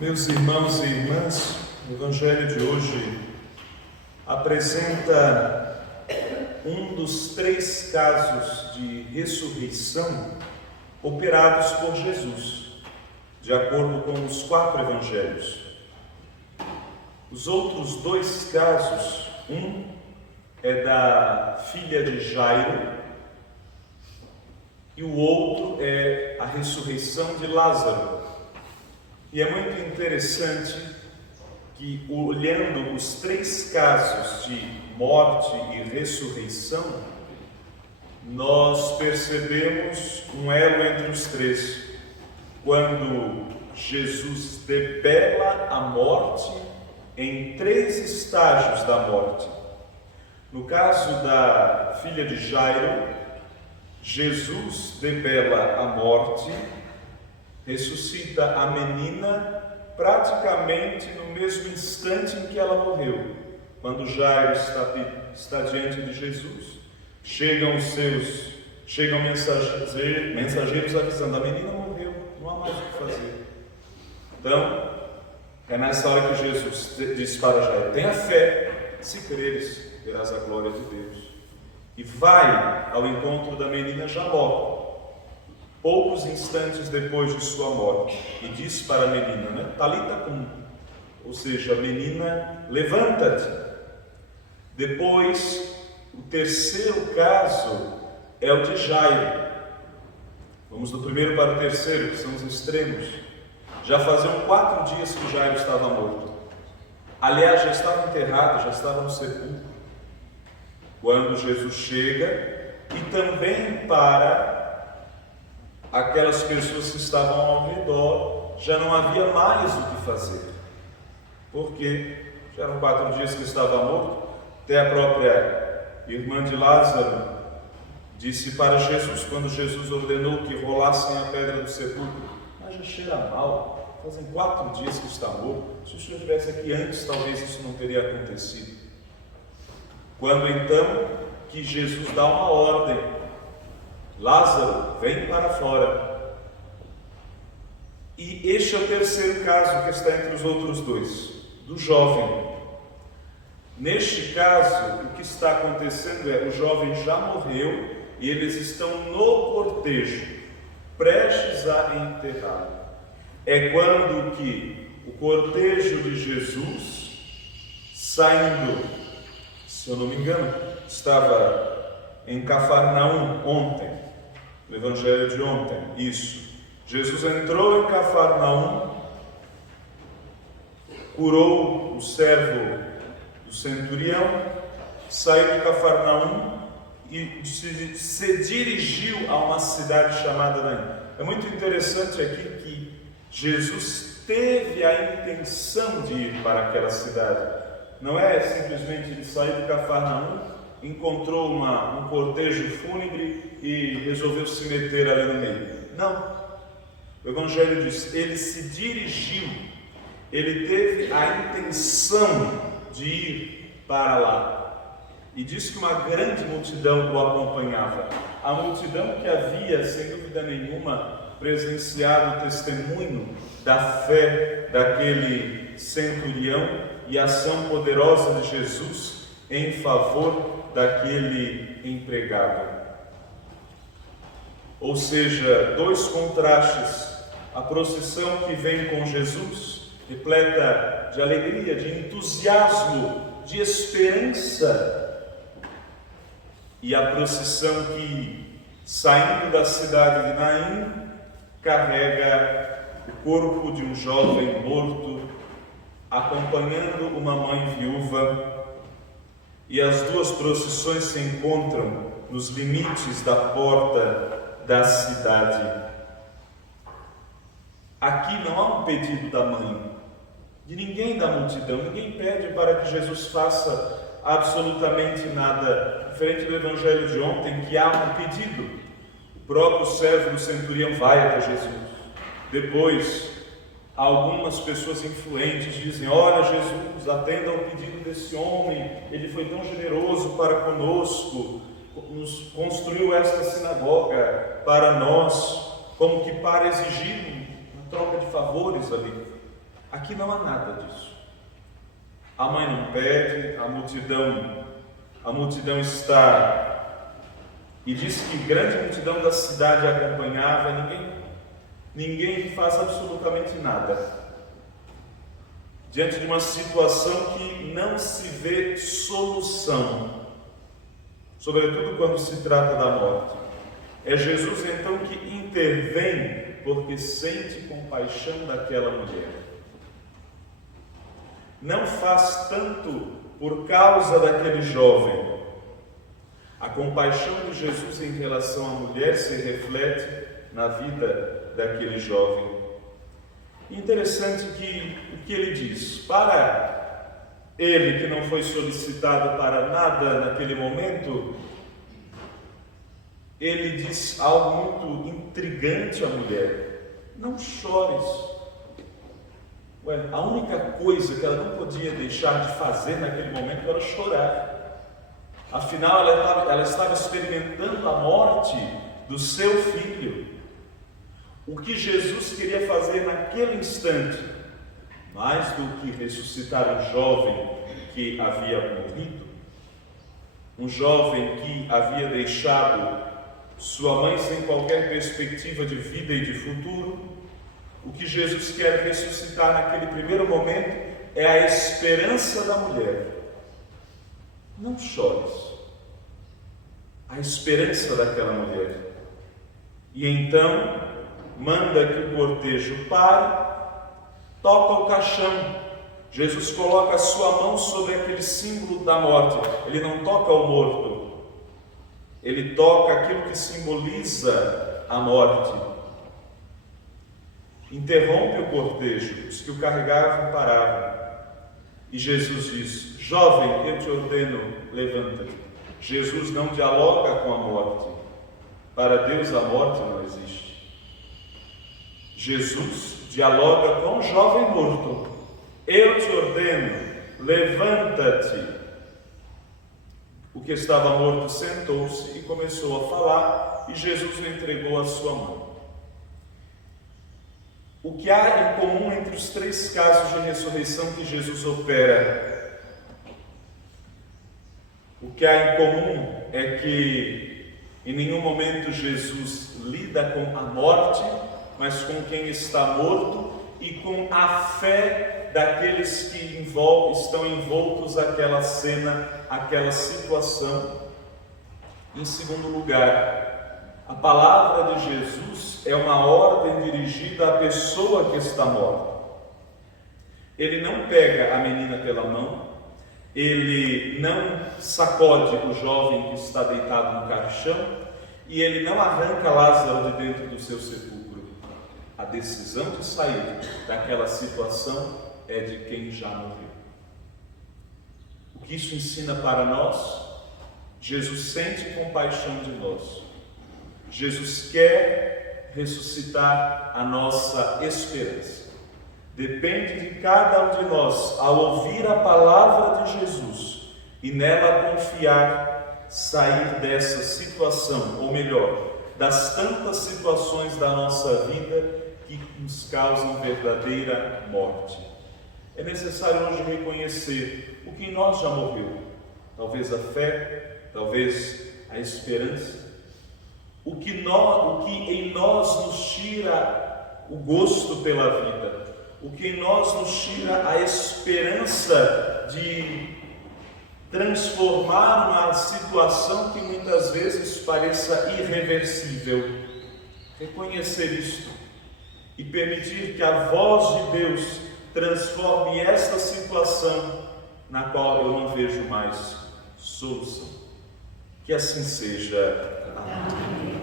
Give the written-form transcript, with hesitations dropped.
Meus irmãos e irmãs, o Evangelho de hoje apresenta um dos 3 casos de ressurreição operados por Jesus, de acordo com os 4 Evangelhos. Os outros 2 casos, um é da filha de Jairo e o outro é a ressurreição de Lázaro. E é muito interessante que, olhando os 3 casos de morte e ressurreição, nós percebemos um elo entre os 3. Quando Jesus debela a morte em 3 estágios da morte. No caso da filha de Jairo, Jesus debela a morte, ressuscita a menina praticamente no mesmo instante em que ela morreu. Quando Jairo está diante de Jesus, chegam mensageiros avisando: a menina morreu, não há mais o que fazer. Então, é nessa hora que Jesus disse para Jairo: tenha fé, se creres, verás a glória de Deus. E vai ao encontro da menina já morta, poucos instantes depois de sua morte, e disse para a menina, Talita cum, ou seja, menina, levanta-te. Depois, o 3º caso é o de Jairo. Vamos do primeiro para o 3º, que são os extremos. Já faziam 4 dias que Jairo estava morto. Aliás, já estava enterrado, já estava no sepulcro. Quando Jesus chega, e também para aquelas pessoas que estavam ao redor, já não havia mais o que fazer, porque já eram 4 dias que estava morto. Até a própria irmã de Lázaro disse para Jesus, quando Jesus ordenou que rolassem a pedra do sepulcro: mas já cheira mal, fazem 4 dias que está morto, se o Senhor estivesse aqui antes, talvez isso não teria acontecido. Quando então que Jesus dá uma ordem: Lázaro, vem para fora. E este é o 3º caso que está entre os outros 2, do jovem. Neste caso, o que está acontecendo é: o jovem já morreu e eles estão no cortejo, prestes a enterrá-lo. É quando que o cortejo de Jesus, saindo, se eu não me engano, estava em Cafarnaum ontem, no Evangelho de ontem, isso. Jesus entrou em Cafarnaum, curou o servo do centurião, saiu de Cafarnaum e se dirigiu a uma cidade chamada Naim. É muito interessante aqui que Jesus teve a intenção de ir para aquela cidade. Não é simplesmente ele sair de Cafarnaum, encontrou um cortejo fúnebre e resolveu se meter ali no meio. Não. O Evangelho diz: ele se dirigiu, ele teve a intenção de ir para lá. E diz que uma grande multidão o acompanhava. A multidão que havia, sem dúvida nenhuma, presenciado o testemunho da fé daquele centurião e a ação poderosa de Jesus em favor daquele empregado. Ou seja, 2 contrastes: a procissão que vem com Jesus, repleta de alegria, de entusiasmo, de esperança, e a procissão que, saindo da cidade de Naim, carrega o corpo de um jovem morto, acompanhando uma mãe viúva. E as 2 procissões se encontram nos limites da porta da cidade. Aqui não há um pedido da mãe, de ninguém da multidão. Ninguém pede para que Jesus faça absolutamente nada, diferente do Evangelho de ontem, que há um pedido. O próprio servo do centurião vai até Jesus. Depois, algumas pessoas influentes dizem: olha, Jesus, atenda ao pedido desse homem, ele foi tão generoso para conosco, nos construiu esta sinagoga para nós, como que para exigir uma troca de favores ali. Aqui não há nada disso. A mãe não pede, a multidão está, e diz que grande multidão da cidade a acompanhava, ninguém faz absolutamente nada. Diante de uma situação que não se vê solução, sobretudo quando se trata da morte. É Jesus então que intervém, porque sente compaixão daquela mulher. Não faz tanto por causa daquele jovem. A compaixão de Jesus em relação à mulher se reflete na vida daquele jovem. Interessante que o que ele diz, para ele que não foi solicitado para nada naquele momento, ele diz algo muito intrigante à mulher: não chores. A única coisa que ela não podia deixar de fazer naquele momento era chorar. Afinal, ela estava experimentando a morte do seu filho. O que Jesus queria fazer naquele instante, mais do que ressuscitar um jovem que havia morrido, um jovem que havia deixado sua mãe sem qualquer perspectiva de vida e de futuro, o que Jesus quer ressuscitar naquele primeiro momento é a esperança da mulher. Não chores. A esperança daquela mulher. E então manda que o cortejo pare, toca o caixão. Jesus coloca a sua mão sobre aquele símbolo da morte. Ele não toca o morto, ele toca aquilo que simboliza a morte. Interrompe o cortejo, os que o carregavam paravam. E Jesus diz: jovem, eu te ordeno, levanta-te. Jesus não dialoga com a morte. Para Deus a morte não existe. Jesus dialoga com o jovem morto. Eu te ordeno, levanta-te. O que estava morto sentou-se e começou a falar, e Jesus lhe entregou a sua mão. O que há em comum entre os três casos de ressurreição que Jesus opera? O que há em comum é que em nenhum momento Jesus lida com a morte, mas com quem está morto e com a fé daqueles que estão envoltos àquela cena, àquela situação. Em segundo lugar, a palavra de Jesus é uma ordem dirigida à pessoa que está morta. Ele não pega a menina pela mão, ele não sacode o jovem que está deitado no caixão e ele não arranca Lázaro de dentro do seu sepulcro. A decisão de sair daquela situação é de quem já morreu. O que isso ensina para nós? Jesus sente compaixão de nós. Jesus quer ressuscitar a nossa esperança. Depende de cada um de nós, ao ouvir a palavra de Jesus e nela confiar, sair dessa situação, ou melhor, das tantas situações da nossa vida que nos causam verdadeira morte. É necessário hoje reconhecer o que em nós já morreu. Talvez a fé, talvez a esperança. O que em nós nos tira o gosto pela vida. O que em nós nos tira a esperança de transformar uma situação que muitas vezes pareça irreversível. Reconhecer isto e permitir que a voz de Deus transforme esta situação na qual eu não vejo mais solução. Que assim seja. Amém.